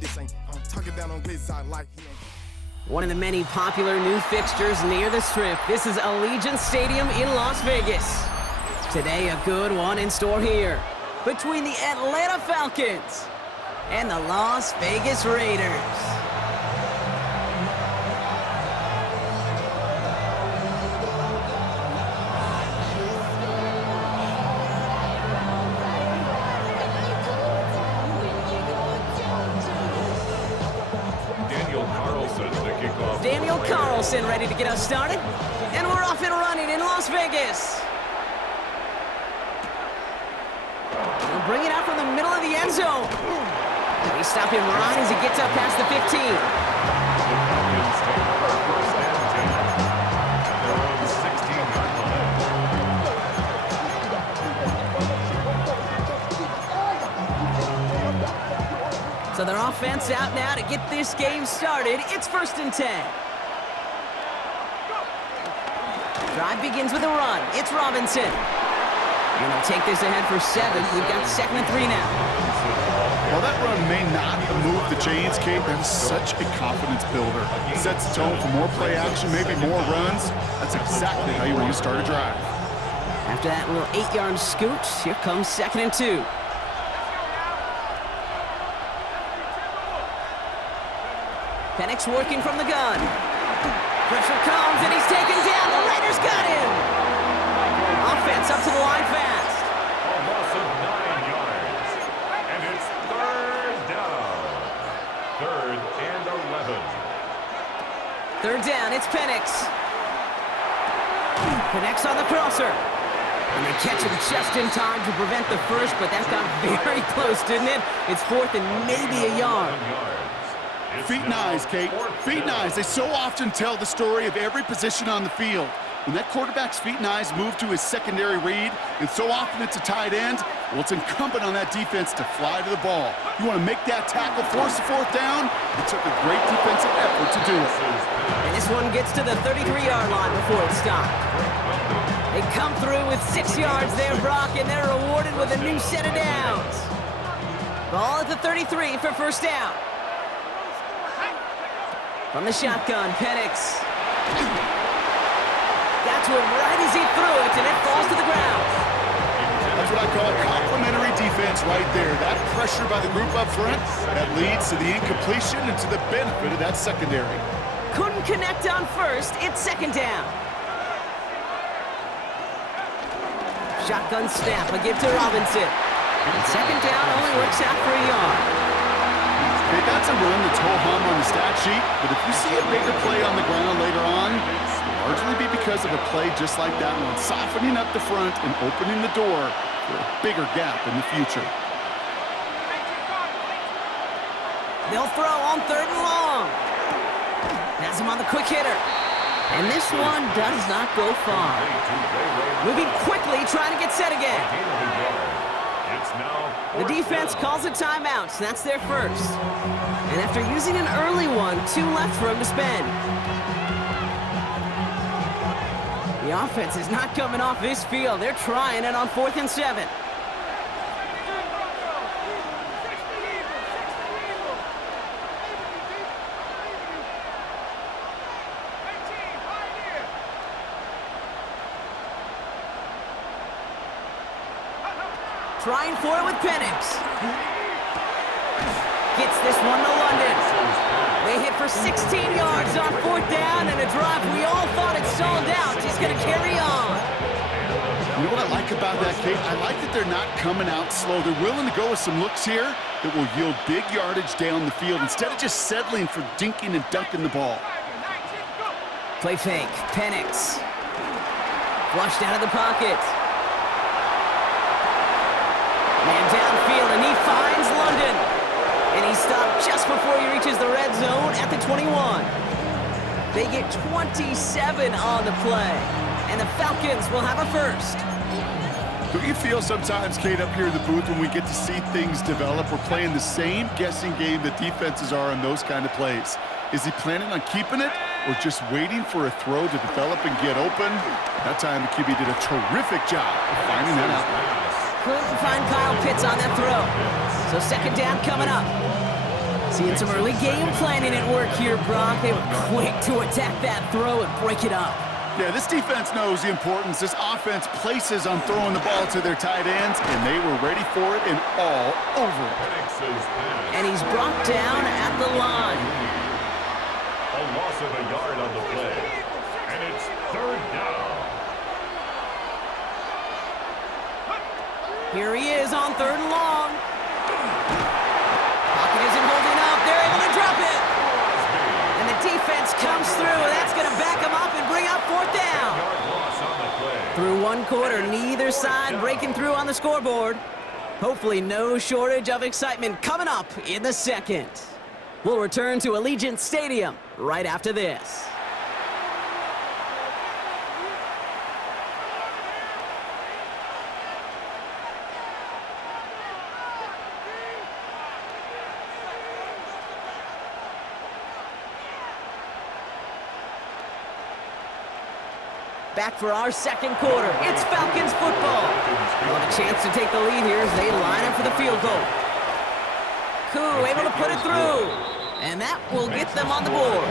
This ain't talking down on his side like he ain't. One of the many popular new fixtures near the Strip. This is Allegiant Stadium in Las Vegas. Today, a good one in store here between the Atlanta Falcons and the Las Vegas Raiders. Daniel Carlson ready to get us started. And we're off and running in Las Vegas. He'll bring it out from the middle of the end zone. They stop him right as he gets up past the 15. So their offense out now to get this game started. It's 1st and 10. Drive begins with a run. It's Robinson. And they'll take this ahead for 7. We've got 2nd and 3 now. While that run may not have moved the chains, Kate, that is such a confidence builder. It sets the tone for more play action, maybe more runs. That's exactly how you want to start a drive. After that little 8-yard scoot, here comes 2nd and 2. Penix working from the gun. Pressure comes, and he's taken down. The Raiders got him. Offense up to the line fast. A loss of 9 yards. And it's 3rd down. 3rd and 11. 3rd down, it's Penix. Connects on the crosser. And they catch him just in time to prevent the first, but that got very close, didn't it? It's 4th and maybe a yard. Feet and eyes, Kate. Feet and eyes. They so often tell the story of every position on the field. When that quarterback's feet and eyes move to his secondary read, and so often it's a tight end, well, it's incumbent on that defense to fly to the ball. You want to make that tackle, force the 4th down? It took a great defensive effort to do it. And this one gets to the 33-yard line before it stopped. They come through with 6 yards there, Brock, and they're rewarded with a new set of downs. Ball at the 33 for 1st down. From the shotgun, Penix. Got to him right as he threw it, and it falls to the ground. That's what I call complimentary defense right there. That pressure by the group up front, that leads to the incompletion and to the benefit of that secondary. Couldn't connect on 1st. It's 2nd down. Shotgun snap, a give to Robinson. And 2nd down only works out for a yard. Okay, that's a run that's ho-hum on the stat sheet, but if you see a bigger play on the ground later on, it'll largely be because of a play just like that one, softening up the front and opening the door for a bigger gap in the future. They'll throw on 3rd and long. Has him on the quick hitter. And this one does not go far. Moving quickly, trying to get set again. The defense calls a timeout, so that's their first. And after using an early one, 2 left for him to spend. The offense is not coming off this field. They're trying it on 4th and 7. Trying for it with Penix. Gets this one to London. They hit for 16 yards on 4th down, and a drive we all thought had stalled out. He's going to carry on. You know what I like about that, Kate? I like that they're not coming out slow. They're willing to go with some looks here that will yield big yardage down the field instead of just settling for dinking and dunking the ball. Play fake. Penix. Flushed out of the pocket. Man downfield, and he finds London. And he stopped just before he reaches the red zone at the 21. They get 27 on the play, and the Falcons will have a first. Don't you feel sometimes, Kate, up here in the booth when we get to see things develop, we're playing the same guessing game that defenses are on those kind of plays? Is he planning on keeping it or just waiting for a throw to develop and get open? That time the QB did a terrific job of finding that out. Couldn't find Kyle Pitts on that throw. So 2nd down coming up. Seeing some early game planning at work here, Brock. They were quick to attack that throw and break it up. Yeah, this defense knows the importance this offense places on throwing the ball to their tight ends, and they were ready for it and all over it. And he's brought down at the line. A loss of a yard on the play. And it's third down. Here he is on third and long. Pocket isn't holding up. They're able to drop it. And the defense comes through. That's going to back him up and bring up fourth down. Through one quarter, neither side breaking through on the scoreboard. Hopefully no shortage of excitement coming up in the second. We'll return to Allegiant Stadium right after this. Back for our second quarter. It's Falcons football. They'll have a chance to take the lead here as they line up for the field goal. Koo able to put it through. And that will get them on the board.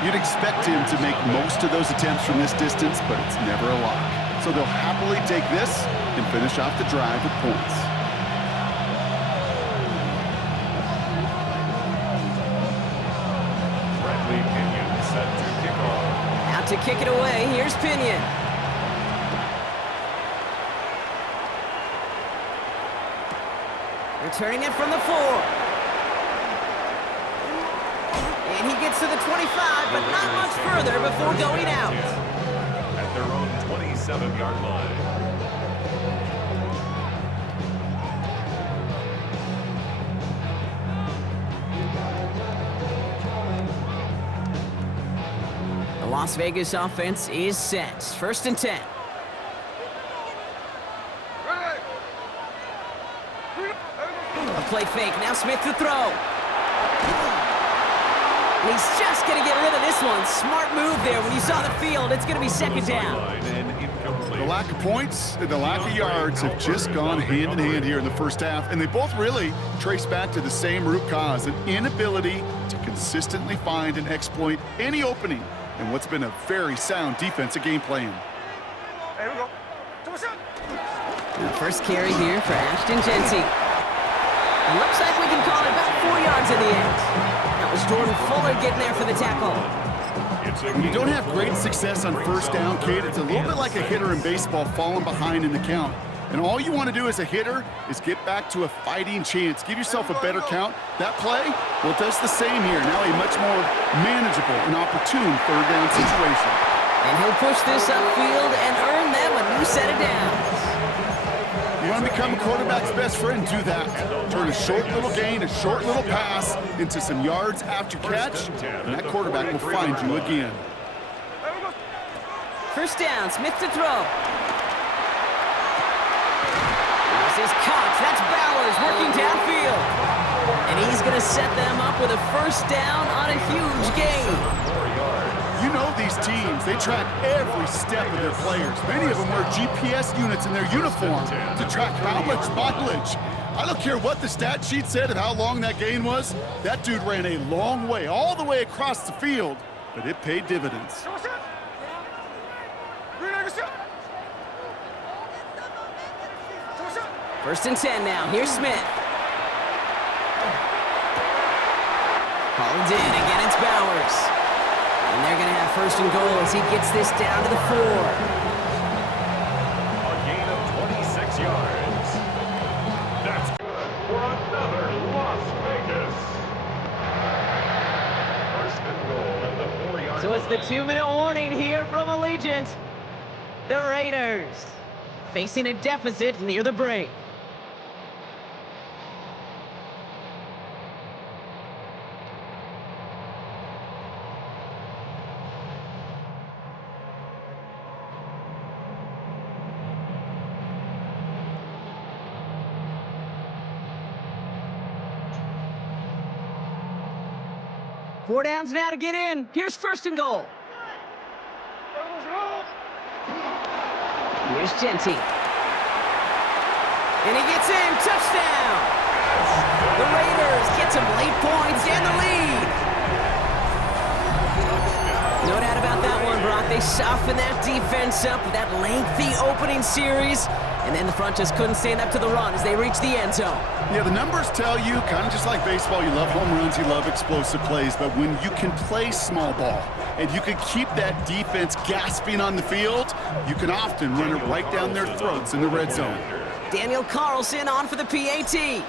You'd expect him to make most of those attempts from this distance, but it's never a lock. So they'll happily take this and finish off the drive with points. To kick it away, here's Pinion. Returning it from the 4. And he gets to the 25, but not much further before going out. At their own 27-yard line. Las Vegas offense is set. First and 10. A play fake. Now Smith to throw. And he's just going to get rid of this one. Smart move there. When you saw the field, it's going to be second down. The lack of points and the lack of yards have just gone hand in hand here in the first half, and they both really trace back to the same root cause, an inability to consistently find and exploit any opening and what's been a very sound defensive game plan. There we go. The first carry here for Ashton Jency. It looks like we can call it about 4 yards in the end. That was Jordan Fuller getting there for the tackle. When you don't have great success on first down, Kate, it's a little bit like a hitter in baseball falling behind in the count. And all you want to do as a hitter is get back to a fighting chance. Give yourself a better count. That play, well, it does the same here. Now a much more manageable and opportune third down situation. And he'll push this upfield and earn them a new set of downs. You want to become a quarterback's best friend, do that. Turn a short little gain, a short little pass into some yards after catch, and that quarterback will find you again. First down, Smith to throw. This is Cox, that's Bowers working downfield. And he's going to set them up with a first down on a huge gain. You know these teams, they track every step of their players. Many of them wear GPS units in their uniform to track how much mileage. I don't care what the stat sheet said of how long that gain was. That dude ran a long way, all the way across the field, but it paid dividends. First and 10 now. Here's Smith. Hauled in. Again, it's Bowers. And they're going to have first and goal as he gets this down to the 4. A gain of 26 yards. That's good for another Las Vegas. First and goal at the 4-yard line. So it's the 2-minute warning here from Allegiant. The Raiders facing a deficit near the break. Four downs now to get in. Here's first and goal. Here's Jency. And he gets in. Touchdown. The Raiders get some late points and the lead. No doubt about that one, Brock. They softened that defense up with that lengthy opening series, and then the front just couldn't stand up to the run as they reached the end zone. Yeah, the numbers tell you, kind of just like baseball, you love home runs, you love explosive plays, but when you can play small ball and you can keep that defense gasping on the field, you can often run it right down their throats in the red zone. Daniel Carlson on for the PAT.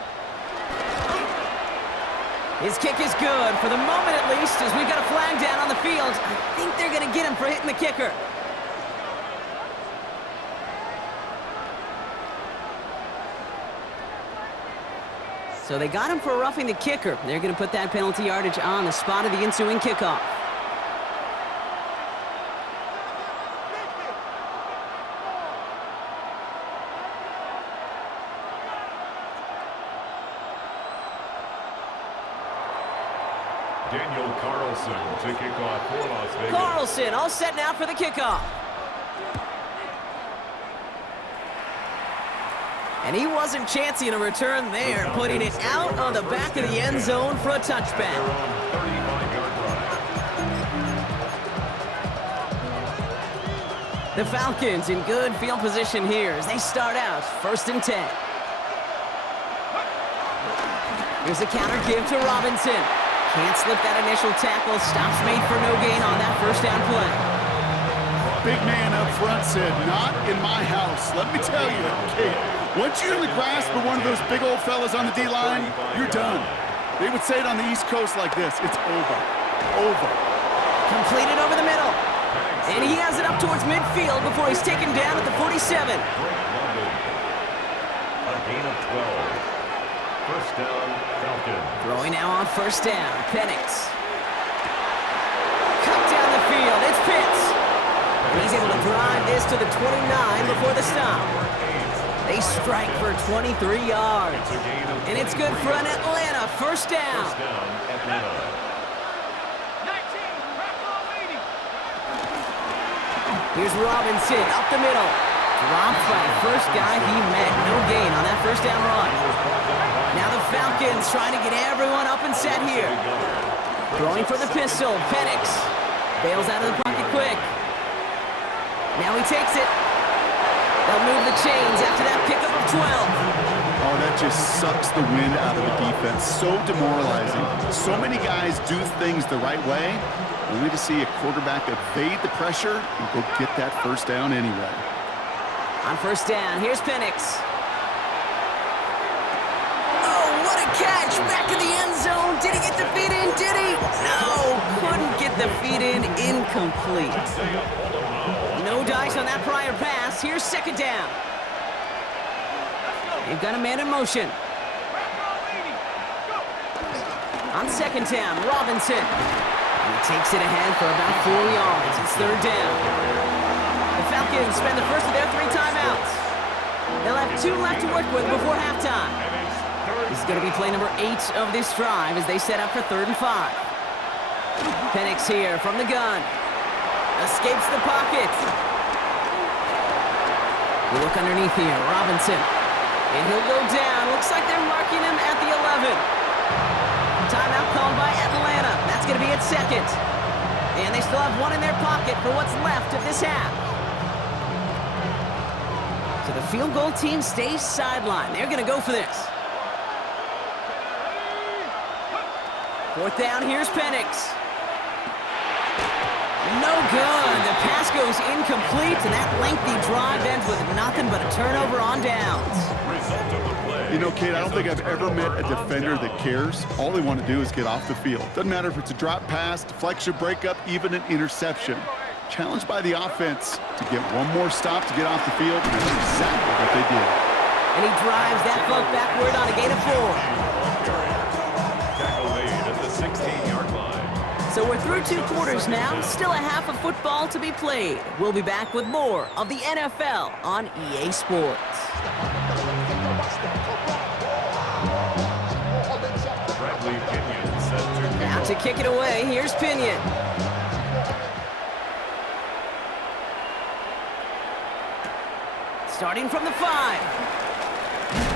His kick is good, for the moment at least, as we've got a flag down on the field. I think they're going to get him for hitting the kicker. So they got him for roughing the kicker. They're going to put that penalty yardage on the spot of the ensuing kickoff. Daniel Carlson to kick off for Las Vegas. Carlson all set now for the kickoff. And he wasn't chancing a return there, putting it out on the back of the end zone for a touchback. Their own 35-yard line. The Falcons in good field position here as they start out 1st and 10. Here's a counter give to Robinson. Can't slip that initial tackle. Stops made for no gain on that first down play. Big man up front said, not in my house. Let me tell you, Kate, once you're in the grasp of one of those big old fellas on the D-line, you're done. They would say it on the East Coast like this, it's over. Over. Completed over the middle. And he has it up towards midfield before he's taken down at the 47. A gain of 12. First down, Falcons. Throwing now on 1st down. Penix. Cut down the field. It's Pitts. And he's able to drive this to the 29 before the stop. They strike for 23 yards. And it's good for an Atlanta 1st down. First down, Atlanta. Here's Robinson up the middle. Dropped by the first guy he met. No gain on that 1st down run. Now the Falcons trying to get everyone up and set here. Throwing for the pistol. Penix bails out of the pocket quick. Now he takes it. They'll move the chains after that pickup of 12. Oh, that just sucks the wind out of the defense. So demoralizing. So many guys do things the right way, only to see a quarterback evade the pressure and go get that 1st down anyway. On 1st down, here's Penix. Oh, what a catch! Back in the end zone. Did he get the feet in? Did he? No, couldn't get the feet in. Incomplete. No dice on that prior pass. Here's 2nd down. They've got a man in motion. On 2nd down, Robinson. He takes it ahead for about 4 yards. It's 3rd down. The Falcons spend the first of their 3 timeouts. They'll have 2 left to work with before halftime. This is going to be play number 8 of this drive as they set up for 3rd and 5. Penix here from the gun. Escapes the pocket. We look underneath here. Robinson. And he'll go down. Looks like they're marking him at the 11. Timeout called by Atlanta. That's going to be its 2nd. And they still have 1 in their pocket for what's left of this half. So the field goal team stays sidelined. They're going to go for this. 4th down, here's Penix. No good. The pass goes incomplete, and that lengthy drive ends with nothing but a turnover on downs. You know, Kate, I don't think I've ever met a defender that cares. All they want to do is get off the field. Doesn't matter if it's a drop pass, deflection, breakup, even an interception. Challenged by the offense to get one more stop to get off the field, and that's exactly what they did. And he drives that float backward on a gain of 4. Tackle made at the 16-yard line. So we're through 2 quarters now. Still a half of football to be played. We'll be back with more of the NFL on EA Sports. Now to kick it away, here's Pinion. Starting from the 5.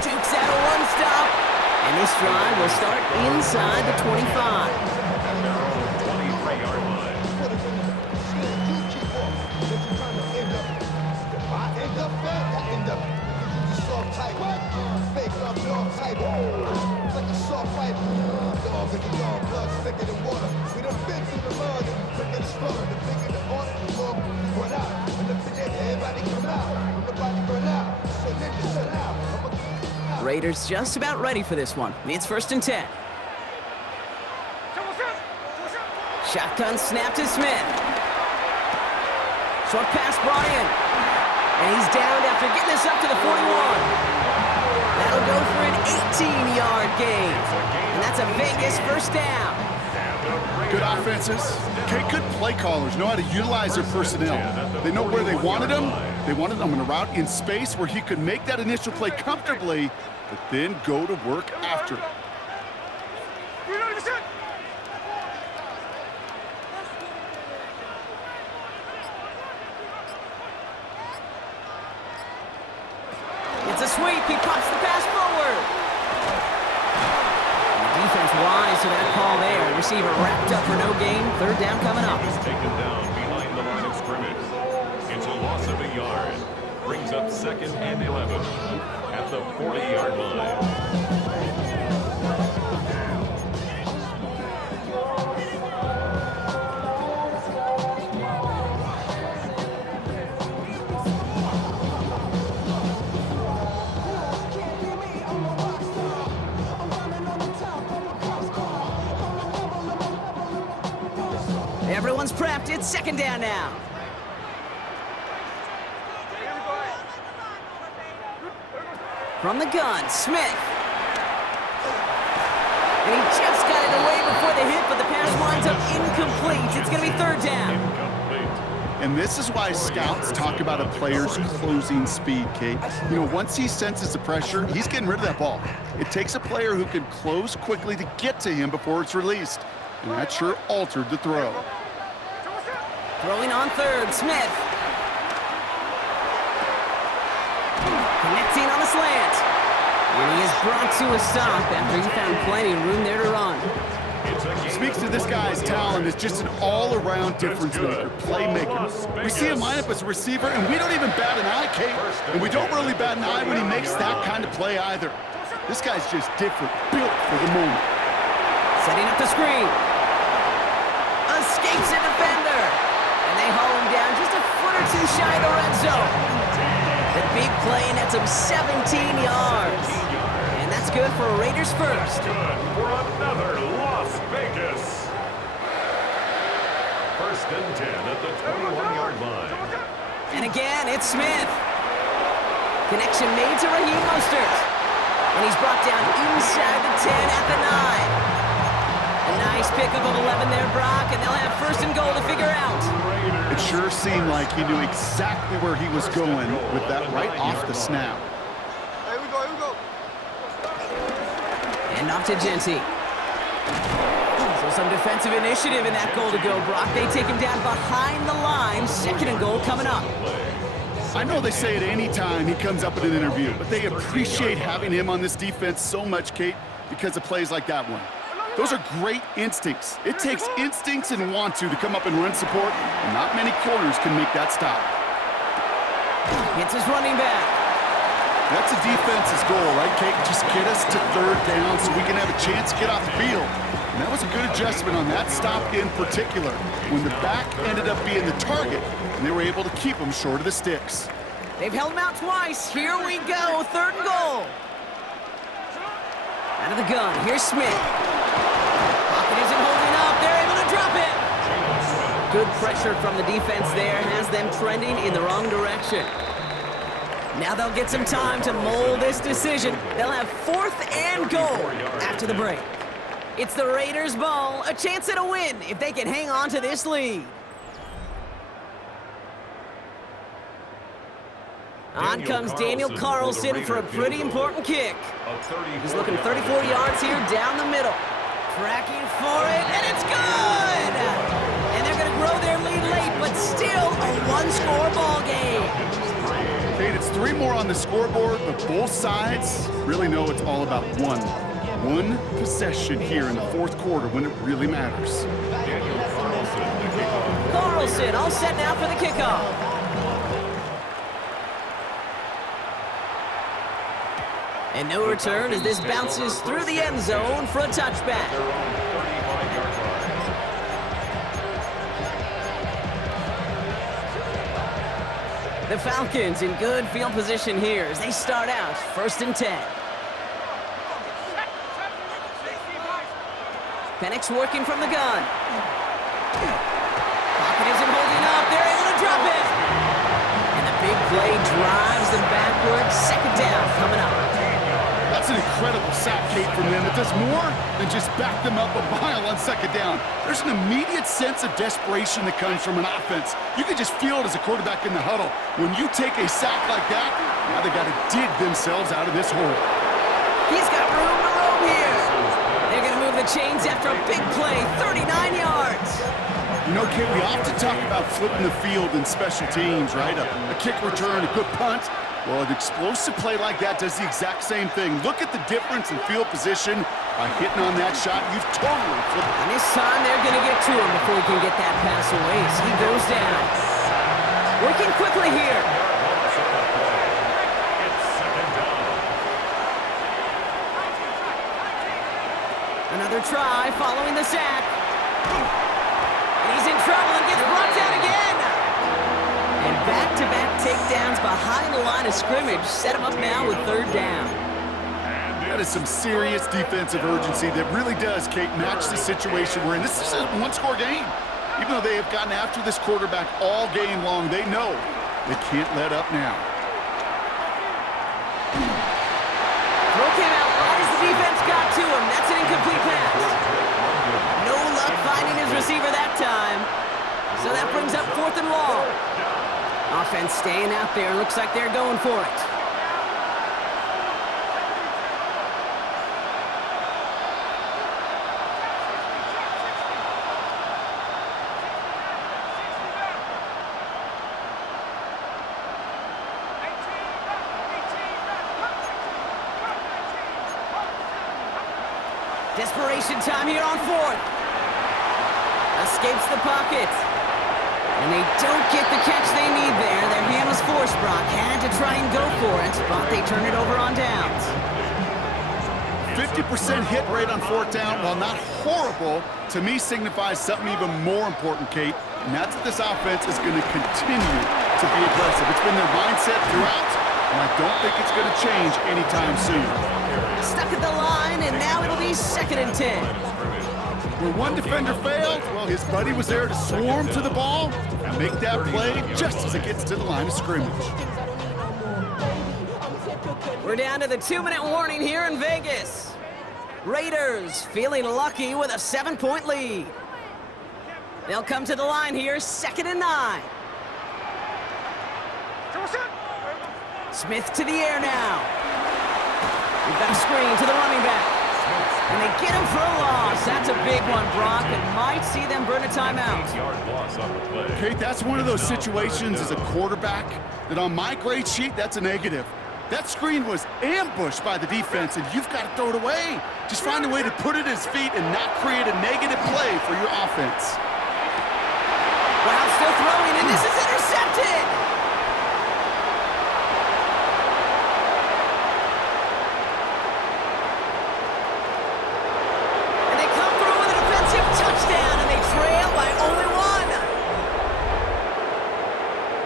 Dukes out a 1-stop. And this drive will start inside the 25. At their own 23-yard line. Raiders just about ready for this one. It's 1st and 10. Shotgun snap to Smith. Short pass brought in. And he's downed after getting this up to the 41. That'll go for an 18-yard gain. And that's a Vegas 1st down. Good offenses. Okay, good play callers know how to utilize their personnel. They know where they wanted him. They wanted him on a route in space where he could make that initial play comfortably, but then go to work after it. It's a sweep. He pops the pass forward. The defense wise to that call there. Receiver wrapped up for no gain. 3rd down coming up. Is taken down behind the line of scrimmage. It's a loss of a yard. Brings up 2nd and 11 at the 40-yard line. Everyone's prepped. It's 2nd down now. From the gun, Smith. And he just got it away before the hit, but the pass winds up incomplete. It's going to be 3rd down. And this is why scouts talk about a player's closing speed, Kate. You know, once he senses the pressure, he's getting rid of that ball. It takes a player who can close quickly to get to him before it's released. And that sure altered the throw. Throwing on 3rd, Smith. Connecting on the slant. And he is brought to a stop after he found plenty of room there to run. Speaks to this guy's talent as just an all-around difference maker, playmaker. We see him line up as a receiver, and we don't even bat an eye, Kate. And we don't really bat an eye when he makes that kind of play either. This guy's just different, built for the moment. Setting up the screen. Escapes a defender. And they haul him down just a foot or two shy of the red zone. The big play nets him 17 yards. And that's good for Raiders 1st. Good for another Las Vegas. 1st and 10 at the 21-yard line. And again, it's Smith. Connection made to Raheem Mostert. And he's brought down inside the 10 at the 9. A nice pickup of 11 there, Brock, and they'll have 1st and goal to figure out. It sure seemed like he knew exactly where he was going with that right off the snap. Here we go. And off to Genty. So some defensive initiative in that goal to go, Brock. They take him down behind the line. 2nd and goal coming up. I know they say it any time he comes up in an interview, but they appreciate having him on this defense so much, Kate, because of plays like that one. Those are great instincts. It takes instincts and want to come up and run support, and not many corners can make that stop. It's his running back. That's a defense's goal, right, Kate? Just get us to 3rd down so we can have a chance to get off the field. And that was a good adjustment on that stop in particular, when the back ended up being the target, and they were able to keep him short of the sticks. They've held him out twice. Here we go, 3rd and goal. Out of the gun, here's Smith. Pocket isn't holding up. They're able to drop it. Good pressure from the defense there has them trending in the wrong direction. Now they'll get some time to mold this decision. They'll have 4th and goal after the break. It's the Raiders' ball, a chance at a win if they can hang on to this lead. On comes Daniel Carlson for a pretty important kick. He's looking 34 yards here down the middle. Tracking for it, and it's good! And they're going to grow their lead late, but still a one-score ball game. Kate, it's 3 more on the scoreboard, but both sides really know it's all about one. One possession here in the fourth quarter when it really matters. Carlson all set now for the kickoff. And no return as this bounces through the end zone for a touchback. The Falcons in good field position here as they start out 1st and 10. Penix working from the gun. Pocket isn't holding up. They're able to drop it. And the big play drives them backwards. 2nd down coming up. That's an incredible sack, Kate, from them. It does more than just back them up a mile on 2nd down. There's an immediate sense of desperation that comes from an offense. You can just feel it as a quarterback in the huddle. When you take a sack like that, now they got to dig themselves out of this hole. He's got room to roam here. They're going to move the chains after a big play, 39 yards. You know, Kate, we often talk about flipping the field in special teams, right? A kick return, a good punt. Well, an explosive play like that does the exact same thing. Look at the difference in field position. By hitting on that shot, you've totally flipped it. And this time, they're going to get to him before he can get that pass away. So he goes down. Working quickly here. Another try following the sack. And he's in trouble and gets brought down again. And back-to-back takedowns behind the line of scrimmage set him up now with 3rd down. That is some serious defensive urgency that really does, Kate, match the situation we're in. This is a one-score game. Even though they have gotten after this quarterback all game long, they know they can't let up now. Throw came out right as the defense got to him. That's an incomplete pass. No luck finding his receiver that time. So that brings up 4th and long. Offense staying out there. Looks like they're going for it. Desperation time here on 4th. Escapes the pocket. And they don't get the catch they need there. Their hand was forced, Brock. Had to try and go for it, but they turn it over on downs. 50% hit rate on 4th down, while not horrible, to me signifies something even more important, Kate. And that's that this offense is going to continue to be aggressive. It's been their mindset throughout, and I don't think it's going to change anytime soon. Stuck at the line, and now it'll be 2nd and 10. Where one defender failed, well, his buddy was there to swarm to the ball and make that play just as it gets to the line of scrimmage. We're down to the 2-minute warning here in Vegas. Raiders feeling lucky with a 7-point lead. They'll come to the line here, 2nd and 9. Smith to the air now. We've got a screen to the running back. And they get him for a loss. That's a big one, Brock, and might see them burn a timeout. Kate, that's one of those situations as a quarterback that on my grade sheet, that's a negative. That screen was ambushed by the defense, and you've got to throw it away. Just find a way to put it at his feet and not create a negative play for your offense. Wow, still throwing, and this is intercepted! And they come through with a defensive touchdown, and they trail by only 1.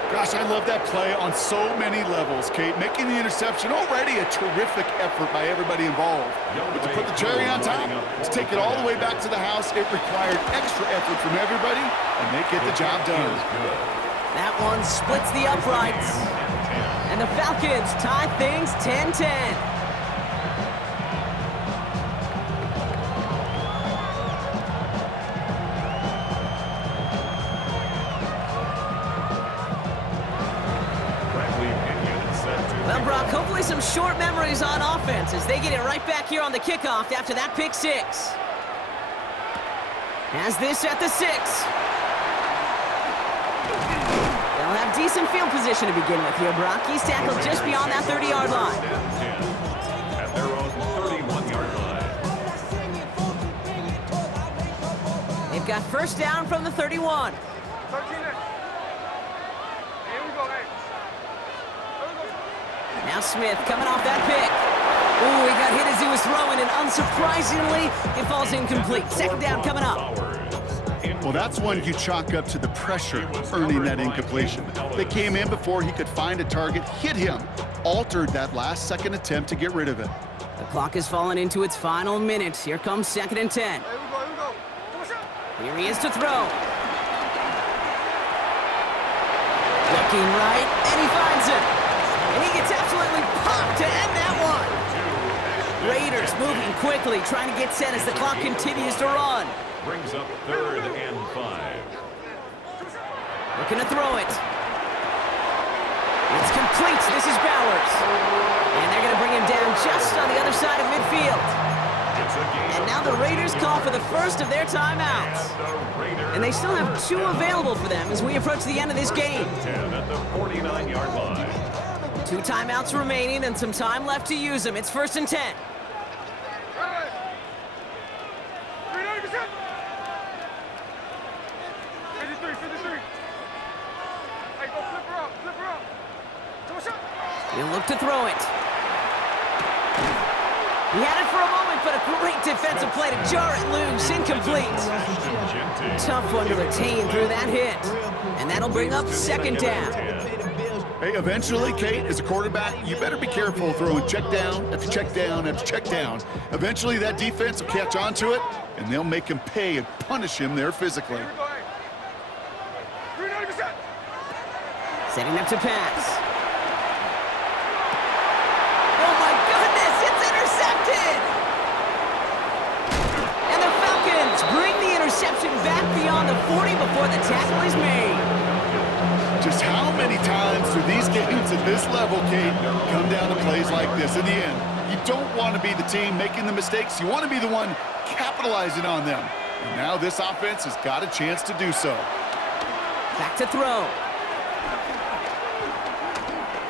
Gosh, I love that play on so many levels, Kate. Making the interception, already a terrific effort by everybody involved. But to put the cherry on top, to take it all the way back to the house, it required extra effort from everybody, and they get the job done. That one splits the uprights. And the Falcons tie things 10-10. Well, Brock, hopefully some short memories on offense as they get it right back here on the kickoff after that pick 6. Has this at the 6. They'll have decent field position to begin with here, Brock. He's tackled just beyond that 30-yard line. At their own 31-yard line. They've got first down from the 31. 13 next. Here we go, hey. Here we go. Now Smith coming off that pick. Ooh, he got hit as he was throwing, and unsurprisingly, it falls incomplete. Second down coming up. Well, that's one you chalk up to the pressure earning that incompletion. They came in before he could find a target, hit him, altered that last-second attempt to get rid of it. The clock has fallen into its final minute. Here comes 2nd and 10. Here we go, here we go. Come on, shot. Here he is to throw. Looking right, and he finds it. And he gets absolutely popped to end that one. Raiders moving quickly, trying to get set as the clock continues to run. Brings up 3rd and 5. Looking to throw it. It's complete. This is Bowers. And they're going to bring him down just on the other side of midfield. And now the Raiders call for the first of their timeouts. And they still have 2 available for them as we approach the end of this game. 10 at the 49-yard line. 2 timeouts remaining and some time left to use them. It's 1st and 10. Right. 390%. 53, 53. Hey, go flip her up, flip her up. Come on, shot. He'll look to throw it. He had it for a moment, but a great defensive play to jar it loose. Incomplete. Tough one to retain through that hit. And that'll bring up 2nd down. Hey, eventually, Kate, as a quarterback, you better be careful throwing check down after check down after check down. Eventually, that defense will catch on to it, and they'll make him pay and punish him there physically. Here we go, hey. 390%. Setting up to pass. Oh my goodness, it's intercepted! And the Falcons bring the interception back beyond the 40 before the tackle is made. Just how many times do these games at this level, Kate, come down to plays like this? In the end, you don't want to be the team making the mistakes. You want to be the one capitalizing on them. And now this offense has got a chance to do so. Back to throw.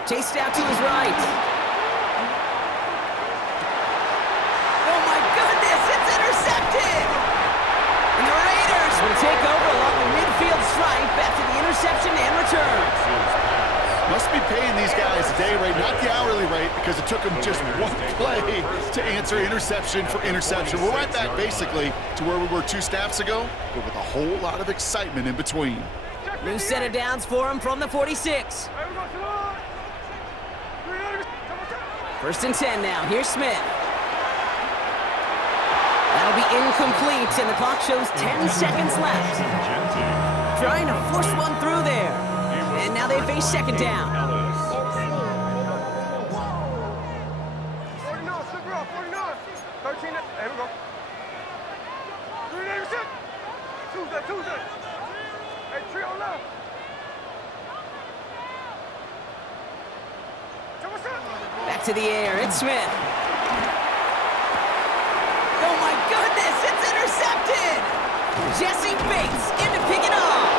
Chased out to his right. Oh my goodness, it's intercepted! And the Raiders will take over along the midfield stripe after the interception and return. Must be paying these guys a day rate, not the hourly rate, because it took them just one play to answer interception for interception. We're right back basically to where we were 2 snaps ago, but with a whole lot of excitement in between. New set of downs for him from the 46. Here we go, Salon. 390%. Come on, shot. 1st and 10 now. Here's Smith. That'll be incomplete, and the clock shows 10 seconds left. Trying to force one through there. And now they face 2nd down. 49, slip her up, 49. 13 next. Here we go. 390%. Tuesday. Hey, 3 on left. Come on, shot. Back to the air. It's Smith. Oh my goodness, it's intercepted! Jesse Bates in to pick it off.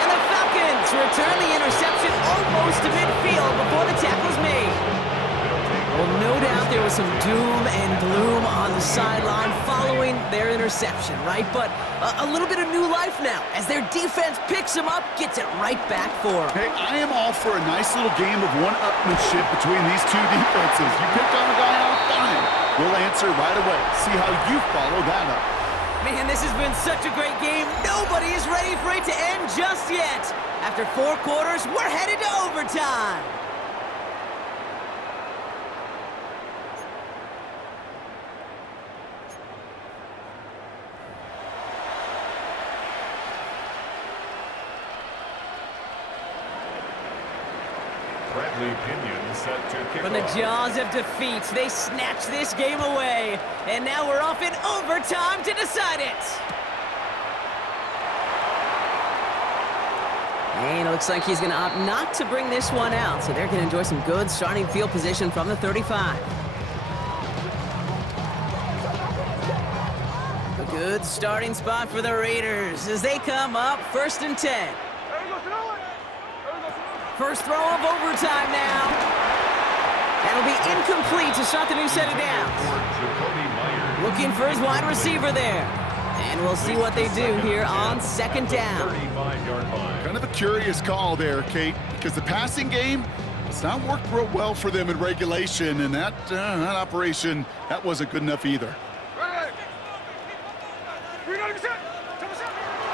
And the Falcons return the interception almost to midfield before the tackle's made. Well, no doubt there was some doom and gloom on the sideline following their interception, right? But a little bit of new life now as their defense picks them up, gets it right back for them. Hey, I am all for a nice little game of one-upmanship between these 2 defenses. You picked on a guy out, fine. We'll answer right away. See how you follow that up. Man, this has been such a great game. Nobody is ready for it to end just yet. After 4 quarters, we're headed to overtime. Bradley Pinion set to kick From the off. jaws of defeat, they snatch this game away. And now we're off in overtime to decide it. And it looks like he's going to opt not to bring this one out. So they're going to enjoy some good starting field position from the 35. A good starting spot for the Raiders as they come up 1st and 10. Here we go, Salon. First throw of overtime now. That'll be incomplete to start the new set of downs. Looking for his wide receiver there. And we'll see what they do here on second down. 35-yard line. Kind of a curious call there, Kate, because the passing game, it's not worked real well for them in regulation, and that operation, that wasn't good enough either.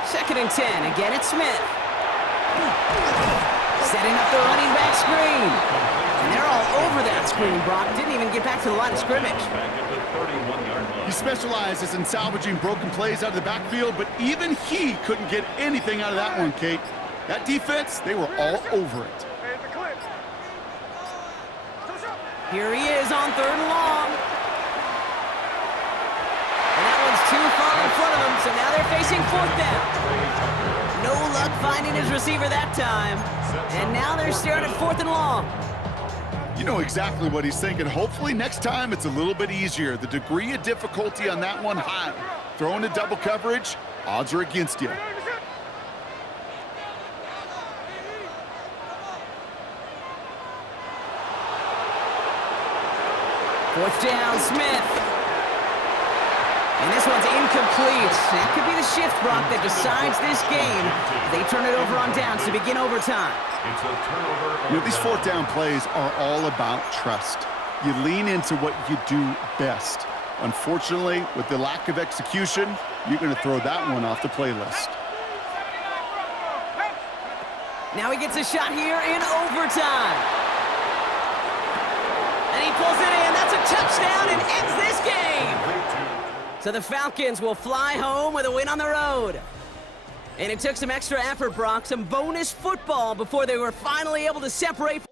Second and 10. Again, it's Smith. Setting up the running back screen. And they're all over that screen, Brock. Didn't even get back to the line of scrimmage. Back at the 31-yard line. He specializes in salvaging broken plays out of the backfield, but even he couldn't get anything out of that one, Kate. That defense, they were all over it. Here he is on third and long. And that one's too far in front of him, so now they're facing fourth down. No luck finding his receiver that time. And now they're staring at fourth and long. You know exactly what he's thinking. Hopefully next time it's a little bit easier. The degree of difficulty on that one high. Throwing to double coverage, odds are against you. Fourth down, Smith. And this one's incomplete. That could be the shift, Brock, that decides this game. They turn it over on downs to begin overtime. It's a turnover. You know, these fourth down plays are all about trust. You lean into what you do best. Unfortunately, with the lack of execution, you're going to throw that one off the playlist. Now he gets a shot here in overtime. And he pulls it in. That's a touchdown and ends this game. So the Falcons will fly home with a win on the road. And it took some extra effort, Brock, some bonus football before they were finally able to separate.